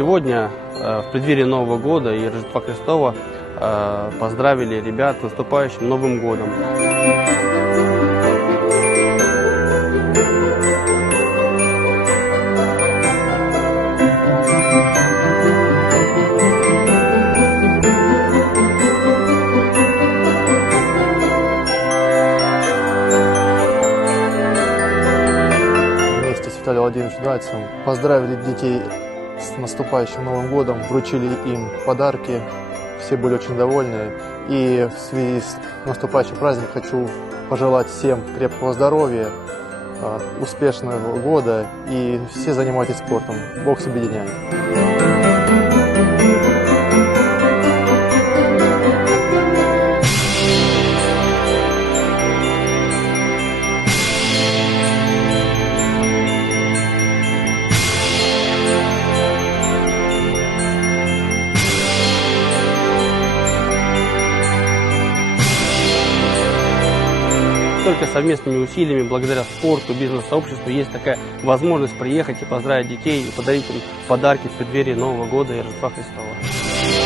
сегодня, в преддверии Нового года и Рождества Христова, поздравили ребят с наступающим Новым годом. Вместе с Виталием Владимировичем Дальцевым поздравили детей с наступающим Новым годом, вручили им подарки, все были очень довольны. И в связи с наступающим праздником хочу пожелать всем крепкого здоровья, успешного года, и все занимайтесь спортом. Бокс объединяет. Только совместными усилиями, благодаря спорту, бизнес-сообществу, есть такая возможность приехать и поздравить детей, и подарить им подарки в преддверии Нового года и Рождества Христова.